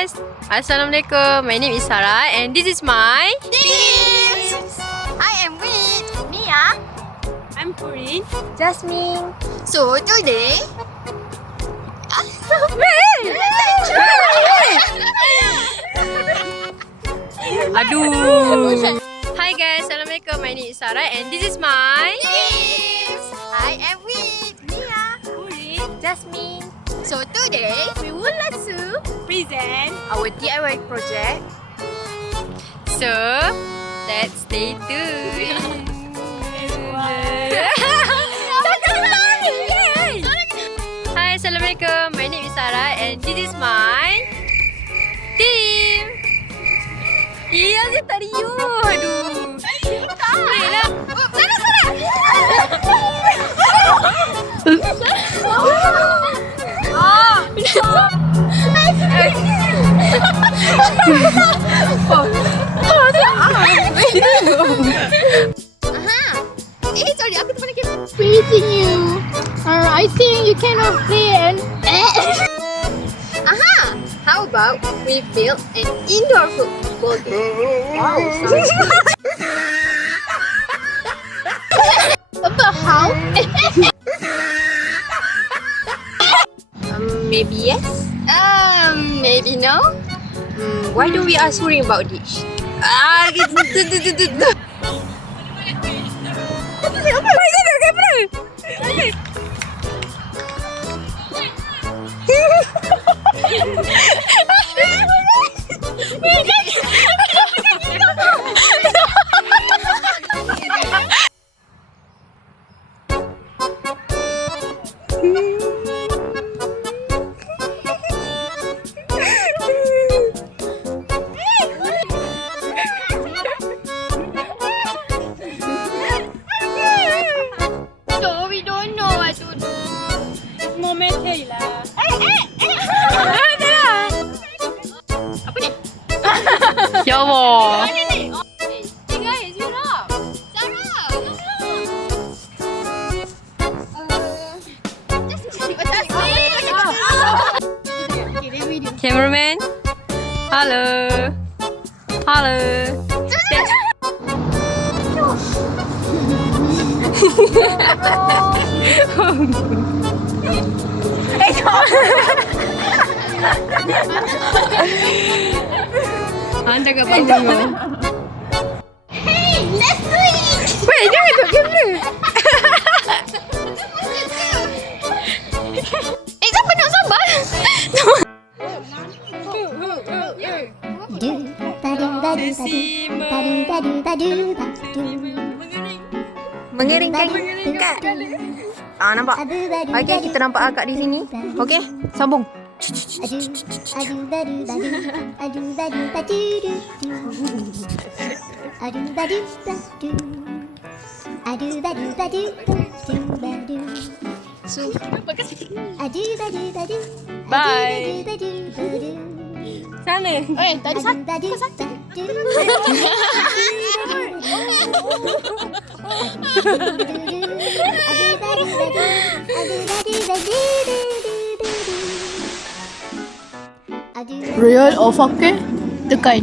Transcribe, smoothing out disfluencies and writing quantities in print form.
guys, Assalamualaikum. My name is Sarah and this is my Teams. I am with Mia. I'm Corinne. Jasmine. So today, Aduh. Hi guys, Assalamualaikum. My name is Sarah and this is my Teams. I am with Mia. Corinne. Jasmine. So today, We would like to Present. our DIY project. So, let's stay tuned. Hi, Assalamualaikum. My name is Sarah and this is my team. Iya, saya tak riuh. Aduh. Boleh lah. sorry, aku terpakai kamera. Praising you. I think you cannot play and How about we build an indoor football game? Wow, sounds good. about how? Maybe yes. Maybe no. Why do we ask worrying about this? So we don't know what to do. Moment lah. Apa ni? Ya Allah. Hey guys, you're up. Sarah. Cameraman. Halo. Halo. Anda ke bangun kau? Hey, let's do it. Wait, jangan ikut kamera. Siapa nak sabar? Mengeringkan kat. Nampak? Okey, kita nampak akak di sini. Okey, sambung. Bye. Sana. Tadi satu. Real or fakir? Tekan.